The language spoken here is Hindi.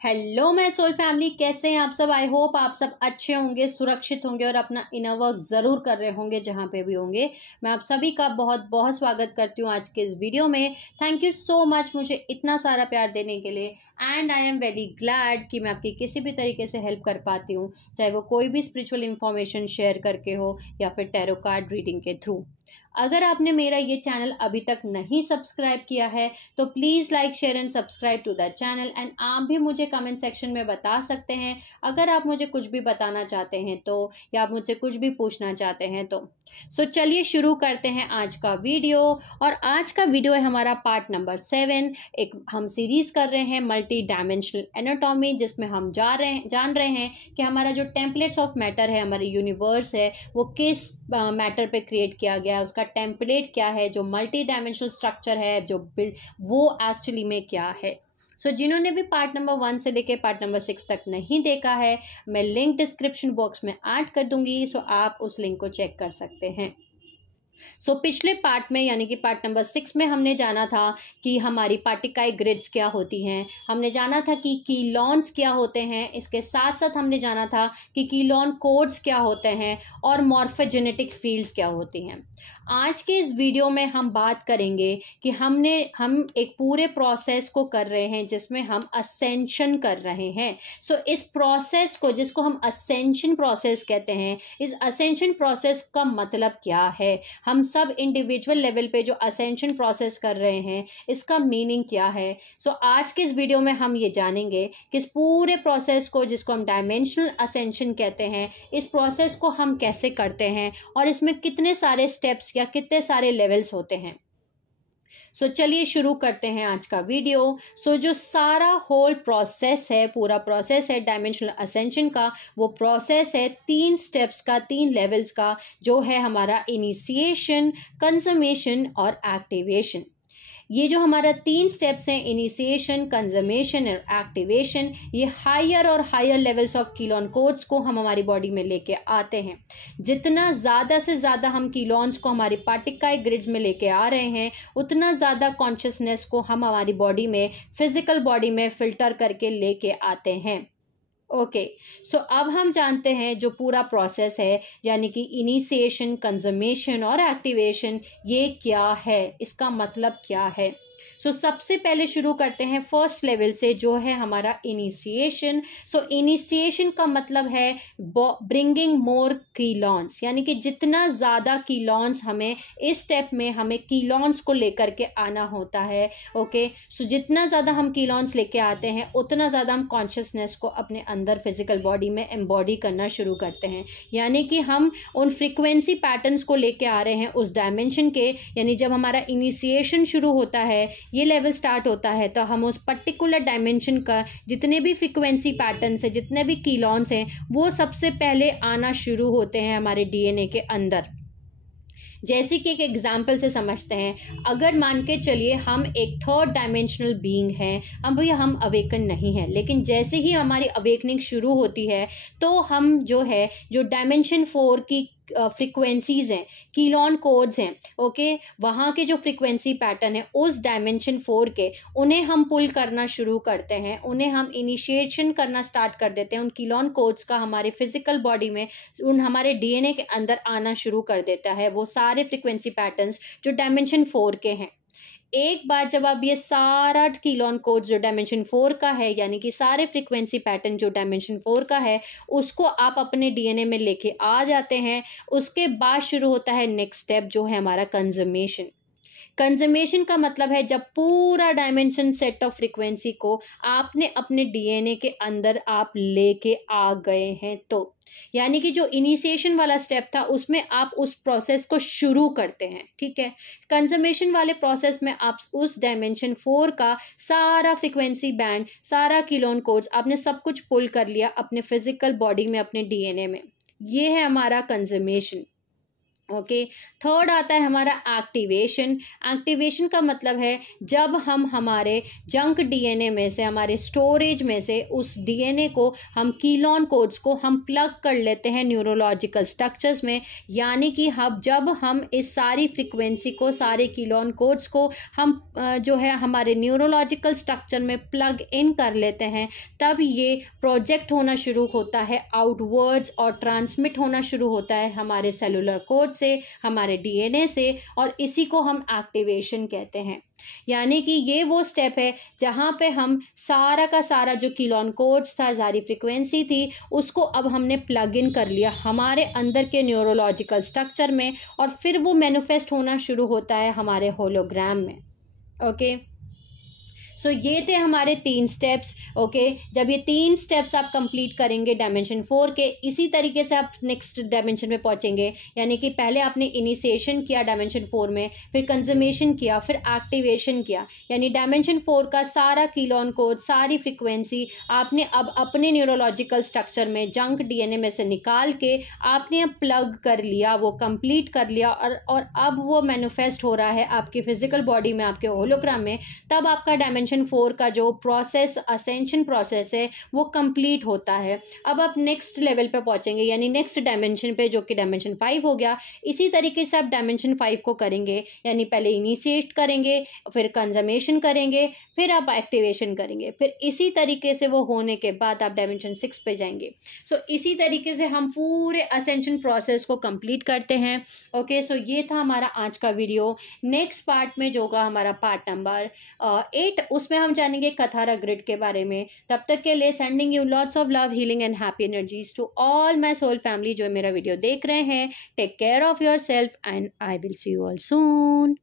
हेलो मैं सोल फैमिली, कैसे हैं आप सब। आई होप आप सब अच्छे होंगे, सुरक्षित होंगे और अपना इनर वर्क ज़रूर कर रहे होंगे जहाँ पे भी होंगे। मैं आप सभी का बहुत बहुत स्वागत करती हूँ आज के इस वीडियो में। थैंक यू सो मच मुझे इतना सारा प्यार देने के लिए। And I am very glad कि मैं आपकी किसी भी तरीके से हेल्प कर पाती हूँ, चाहे वो कोई भी स्पिरिचुअल इन्फॉर्मेशन शेयर करके हो या फिर टैरो कार्ड रीडिंग के थ्रू। अगर आपने मेरा ये चैनल अभी तक नहीं सब्सक्राइब किया है तो please like share and subscribe to the channel. And आप भी मुझे कमेंट सेक्शन में बता सकते हैं अगर आप मुझे कुछ भी बताना चाहते हैं तो, या आप मुझसे कुछ भी पूछना चाहते हैं तो। चलिए शुरू करते हैं आज का वीडियो। और आज का वीडियो है हमारा पार्ट नंबर 7। एक हम सीरीज कर रहे हैं मल्टी डायमेंशनल एनाटॉमी, जिसमें हम जान रहे हैं कि हमारा जो टेम्पलेट्स ऑफ मैटर है, हमारे यूनिवर्स है, वो किस मैटर पे क्रिएट किया गया है, उसका टेम्पलेट क्या है, जो मल्टी डायमेंशनल स्ट्रक्चर है जो वो एक्चुअली में क्या है। जिन्होंने भी पार्ट नंबर 1 से लेके पार्ट नंबर 6 तक नहीं देखा है, मैं लिंक डिस्क्रिप्शन बॉक्स में ऐड कर दूंगी, आप उस लिंक को चेक कर सकते हैं। पिछले पार्ट में यानी कि पार्ट नंबर 6 में हमने जाना था कि हमारी पार्टिकाई ग्रिड्स क्या होती हैं, हमने जाना था कि कीलॉन्स क्या होते हैं, इसके साथ साथ हमने जाना था कि कीलॉन कोड्स क्या होते हैं और मॉर्फोजेनेटिक फील्ड्स क्या होती हैं। आज के इस वीडियो में हम बात करेंगे कि हम एक पूरे प्रोसेस को कर रहे हैं जिसमें हम असेंशन कर रहे हैं। इस प्रोसेस को, जिसको हम असेंशन प्रोसेस कहते हैं, इस असेंशन प्रोसेस का मतलब क्या है, हम सब इंडिविजुअल लेवल पे जो असेंशन प्रोसेस कर रहे हैं इसका मीनिंग क्या है। आज के इस वीडियो में हम ये जानेंगे कि इस पूरे प्रोसेस को, जिसको हम डायमेंशनल असेंशन कहते हैं, इस प्रोसेस को हम कैसे करते हैं और इसमें कितने सारे स्टेप्स या कितने सारे लेवल्स होते हैं। चलिए शुरू करते हैं आज का वीडियो। जो सारा होल प्रोसेस है, पूरा प्रोसेस है डायमेंशनल असेंशन का, वो प्रोसेस है 3 स्टेप्स का, 3 लेवल्स का, जो है हमारा इनिशिएशन, कंजम्मेशन और एक्टिवेशन। ये जो हमारा 3 स्टेप्स हैं, इनिशिएशन, कंजम्मेशन और एक्टिवेशन, ये हायर और हायर लेवल्स ऑफ कीलॉन कोड्स को हम हमारी बॉडी में लेके आते हैं। जितना ज़्यादा से ज़्यादा हम कीलॉन्स को हमारी पार्टिकाई ग्रिड्स में लेके आ रहे हैं, उतना ज़्यादा कॉन्शियसनेस को हम हमारी बॉडी में, फिजिकल बॉडी में फिल्टर करके लेके आते हैं। ओके, अब हम जानते हैं जो पूरा प्रोसेस है, यानी कि इनिशिएशन, कंजम्मेशन और एक्टिवेशन, ये क्या है, इसका मतलब क्या है। सबसे पहले शुरू करते हैं फर्स्ट लेवल से, जो है हमारा इनिशिएशन। इनिशिएशन का मतलब है ब्रिंगिंग मोर कीलॉन्स, यानी कि जितना ज़्यादा कीलॉन्स हमें इस स्टेप में, हमें कीलॉन्स को लेकर के आना होता है। ओके, जितना ज़्यादा हम कीलॉन्स लेके आते हैं उतना ज़्यादा हम कॉन्शियसनेस को अपने अंदर फिजिकल बॉडी में एम्बॉडी करना शुरू करते हैं। यानी कि हम उन फ्रीक्वेंसी पैटर्न्स को लेके आ रहे हैं उस डायमेंशन के, यानी जब हमारा इनिशिएशन शुरू होता है, ये लेवल स्टार्ट होता है, तो हम उस पर्टिकुलर डायमेंशन का जितने भी फ्रीक्वेंसी पैटर्न्स हैं, जितने भी कीलॉन्स हैं, वो सबसे पहले आना शुरू होते हैं हमारे डीएनए के अंदर। जैसे कि एक एग्जाम्पल से समझते हैं, अगर मान के चलिए हम एक 3rd डायमेंशनल बीइंग हैं, हम अवेकन नहीं हैं, लेकिन जैसे ही हमारी अवेकनिंग शुरू होती है तो हम जो डायमेंशन 4 की फ्रीक्वेंसीज हैं, कीलॉन कोड्स हैं, ओके, वहाँ के जो फ्रीक्वेंसी पैटर्न है उस डायमेंशन 4 के, उन्हें हम पुल करना शुरू करते हैं, उन्हें हम इनिशिएशन करना स्टार्ट कर देते हैं। उन कीलॉन कोड्स का हमारे फिजिकल बॉडी में, हमारे डीएनए के अंदर आना शुरू कर देता है वो सारे फ्रीक्वेंसी पैटर्न्स जो डायमेंशन 4 के हैं। एक बार जब आप ये सारा कीलॉन कोड जो डायमेंशन 4 का है, यानी कि सारे फ्रीक्वेंसी पैटर्न जो डायमेंशन 4 का है, उसको आप अपने डीएनए में लेके आ जाते हैं, उसके बाद शुरू होता है नेक्स्ट स्टेप, जो है हमारा कंजम्मेशन। कंजम्मेशन का मतलब है जब पूरा डायमेंशन सेट ऑफ फ्रीक्वेंसी को आपने अपने डीएनए के अंदर आप लेके आ गए हैं, तो यानी कि जो इनिशिएशन वाला स्टेप था उसमें आप उस प्रोसेस को शुरू करते हैं, ठीक है। कंजम्मेशन वाले प्रोसेस में आप उस डायमेंशन 4 का सारा फ्रीक्वेंसी बैंड, सारा कीलॉन कोड्स, आपने सब कुछ पुल कर लिया अपने फिजिकल बॉडी में, अपने डीएनए में। ये है हमारा कंजम्मेशन। ओके। थर्ड आता है हमारा एक्टिवेशन। एक्टिवेशन का मतलब है जब हम हमारे जंक डीएनए में से, हमारे स्टोरेज में से उस डीएनए को, हम कीलॉन कोड्स को हम प्लग कर लेते हैं न्यूरोलॉजिकल स्ट्रक्चर्स में। यानी कि जब हम इस सारी फ्रिक्वेंसी को, सारे कीलॉन कोड्स को हम जो है हमारे न्यूरोलॉजिकल स्ट्रक्चर में प्लग इन कर लेते हैं, तब ये प्रोजेक्ट होना शुरू होता है आउटवर्ड्स और ट्रांसमिट होना शुरू होता है हमारे सेलुलर कोड से, हमारे डीएनए से, और इसी को हम एक्टिवेशन कहते हैं। यानी कि ये वो स्टेप है जहां पे हम सारा का सारा जो कीलॉन कोड्स था, सारी फ्रीक्वेंसी थी, उसको अब हमने प्लग इन कर लिया हमारे अंदर के न्यूरोलॉजिकल स्ट्रक्चर में, और फिर वो मैनिफेस्ट होना शुरू होता है हमारे होलोग्राम में। ओके। सो ये थे हमारे 3 स्टेप्स। ओके। जब ये 3 स्टेप्स आप कंप्लीट करेंगे डायमेंशन 4 के, इसी तरीके से आप नेक्स्ट डायमेंशन में पहुंचेंगे। यानी कि पहले आपने इनिशिएशन किया डायमेंशन 4 में, फिर कंजर्मेशन किया, फिर एक्टिवेशन किया। यानी डायमेंशन 4 का सारा कीलॉन कोड, सारी फ्रिक्वेंसी आपने अब अपने न्यूरोलॉजिकल स्ट्रक्चर में, जंक डीएनए में से निकाल के आपने अब प्लग कर लिया, वो कंप्लीट कर लिया, और अब वो मैनिफेस्ट हो रहा है आपकी फिजिकल बॉडी में, आपके होलोग्राम में। तब आपका डायमेंशन 4 का जो प्रोसेस, असेंशन प्रोसेस है, वो कंप्लीट होता है। अब आप नेक्स्ट लेवल पे पहुंचेंगे, यानी नेक्स्ट डायमेंशन पे, जो कि डायमेंशन 5 हो गया। इसी तरीके से आप डायमेंशन 5 को करेंगे, यानी पहले इनिशिएट करेंगे, फिर कंजर्मेशन करेंगे, फिर आप एक्टिवेशन करेंगे, फिर इसी तरीके से वो होने के बाद आप डायमेंशन 6 पे जाएंगे। सो इसी तरीके से हम पूरे असेंशन प्रोसेस को कंप्लीट करते हैं। ओके। सो ये था हमारा आज का वीडियो। नेक्स्ट पार्ट में जो होगा हमारा पार्ट नंबर 8, उसमें हम जानेंगे कथारा ग्रिड के बारे में। तब तक के लिए sending you lots of love, healing and happy energies to all my soul family जो मेरा वीडियो देख रहे हैं। Take care of yourself and I will see you all soon.